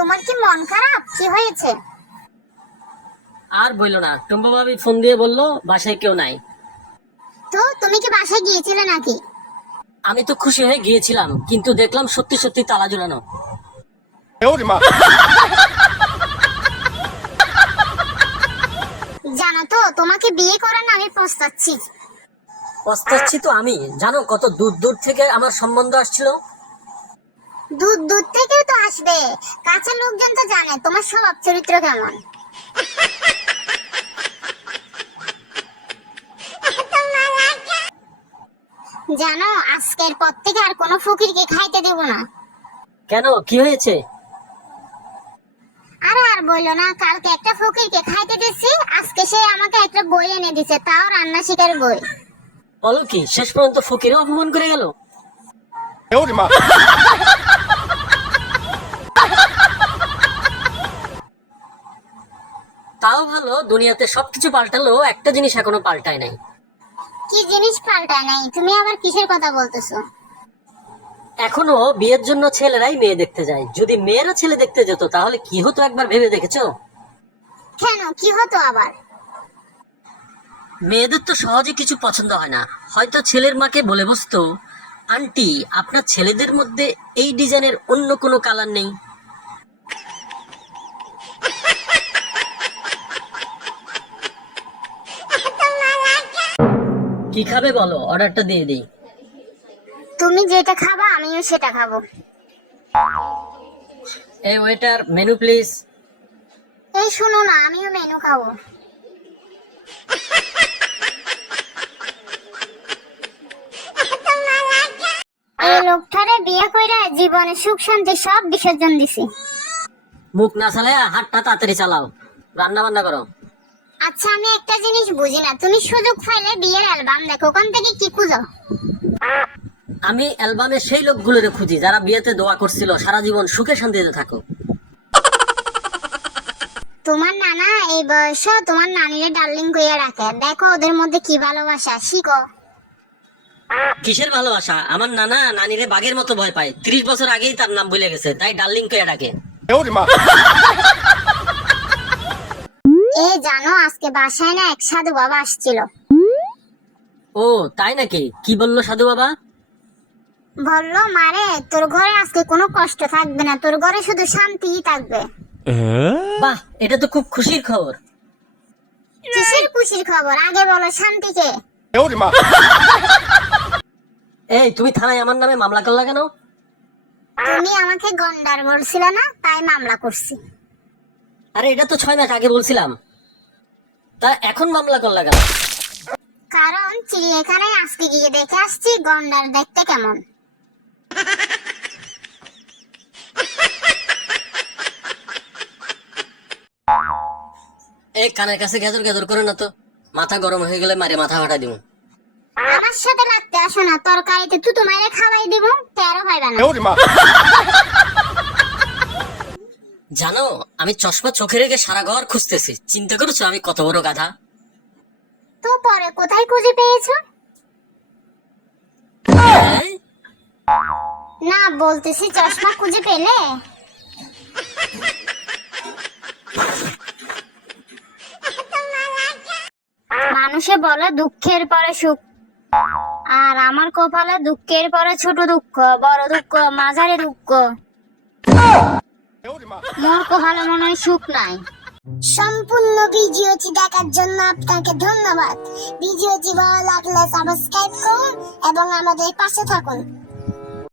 তোমার কি মন খারাপ? কি হয়েছে? আর বললো না, টুম্পা ভাবি ফোন দিয়ে বললো বাসায় কেউ নাই। তো তুমি কি বাসায় গিয়েছিলে নাকি? আমি তো খুশি হয়ে গিয়েছিলাম, কিন্তু দেখলাম সত্যি সত্যি তালা ঝুলানো। জানো তো, তোমাকে বিয়ে করার না আমি পস্তাচ্ছি। পস্তাচ্ছি তো আমি, জানো কত দূর দূর থেকে আমার সম্বন্ধ আসছিল। দূর দূর থেকেও তো আসবে, কাছের লোকজন তো জানে তোমার স্বভাব চরিত্র কেমন। জানো, আজকের পর থেকে আর কোনো ফকিরকে খাইতে দেব না। কেন, কি হয়েছে? আরে আর বললো না, কালকে একটা ফকিরকে খাইতে দিচ্ছি, আজকে সে আমাকে একটা বই এনে দিছে, তাও রান্না শিখার বই। বলো কি, শেষ পর্যন্ত ফকিরও অপমান করে গেল? তাও ভালো, দুনিয়াতে সবকিছু পাল্টালো, একটা জিনিস এখনো পাল্টায় নাই। কি জিনিস পাল্টায় নাই? তুমি আবার কিসের কথা বলতেছো? এখনো বিয়ের জন্য ছেলেরাই মেয়ে দেখতে যায়। যদি মেয়েরা ছেলে দেখতে যেত তাহলে কি হতো একবার ভেবে দেখেছো? কেন, কি হতো আবার? মেয়েদের তো সহজে কিছু পছন্দ হয় না। হয়তো ছেলের মাকে বলে বসতো, আন্টি আপনার ছেলেদের মধ্যে এই ডিজাইনের অন্য কোনো কালার নেই? কি খাবে বলো, অর্ডারটা দিয়ে দিই। তুমি যেটা খাবা আমিও সেটা খাবো। এই ওয়েটার, মেনু প্লিজ। এই শোনো না, আমিও মেনু খাবো। এই লোকটারে বিয়ে কইরা জীবনে সুখ শান্তি সব বিসর্জন দিছি। মুখ না চালায়া হাতটা তাড়াতাড়ি চালাও, রান্না বান্না করো। আচ্ছা, আমি একটা জিনিস বুঝি না, তুমি সুযোগ পাইলে বিয়ের অ্যালবাম দেখো, ওখান থেকে কি খুঁজো? আমি অ্যালবামে সেই লোকগুলোরে খুঁজি যারা বিয়েতে দোয়া করছিল সারা জীবন সুখে শান্তিতে থাকো। তোমার নানা এই বয়সে তোমার নানিরে ডার্লিং কইয়া রাখে, দেখো ওদের মধ্যে কি ভালোবাসা, শিখো। কিসের ভালোবাসা? আমার নানা নানিরে বাঘের মতো ভয় পায়, 30 বছর আগেই তার নাম ভুলে গেছে, তাই ডার্লিং কইয়া ডাকে। এই জানো, আজকে বাসায় না এক সাধু বাবা আসছিল। ও তাই নাকি? কি বললো সাধু বাবা? বললো, মারে তোর ঘরে আজকে কোনো কষ্ট থাকবে না, তোর ঘরে শুধু শান্তিই থাকবে। বাহ, এটা তো খুব খুশির খবর। কিসের খুশির খবর? আগে বলো শান্তিকে। এই তুমি থানায় আমার নামে মামলা করলা কেন? তুমি আমাকে গন্ডার বলছিলে না, তাই মামলা করছি। আরে এটা তো 6 মাস আগে বলছিলাম, তা এখন মামলা করলা কেন? কারণ চিড়িয়াখানায় আজকে গিয়ে দেখে আসছি গন্ডার দেখতে কেমন। এই কানের কাছে গেজর গেজর করে না তো, মাথা গরম হয়ে গেলে মারে মাথা ফাটা দিব। আমার সাথে লাগতে আসো না, তরকারিতে তুই মাইরে খাওয়াই দিব, তেরো পাইবা না। জানো, আমি চশমা চোখে রেখে সারা ঘর খুঁজতেছি, চিন্তা করেছো আমি কত বড় গাধা? তো পরে কোথায় খুঁজে পেয়েছো? এই, না, বলতেছি চশমা খুঁজে পেলে? মানুষে বলে দুঃখের পরে সুখ, আর আমার কপালে দুঃখের পরে ছোট দুঃখ, বড় দুঃখ, মাঝারি দুঃখ। মোর কপালে মনে হয় সুখ নাই। সম্পূর্ণ ভিডিওটি দেখার জন্য আপনাকে ধন্যবাদ। ভিডিওটি ভালো লাগলে সাবস্ক্রাইব করুন এবং আমাদের পাশে থাকুন।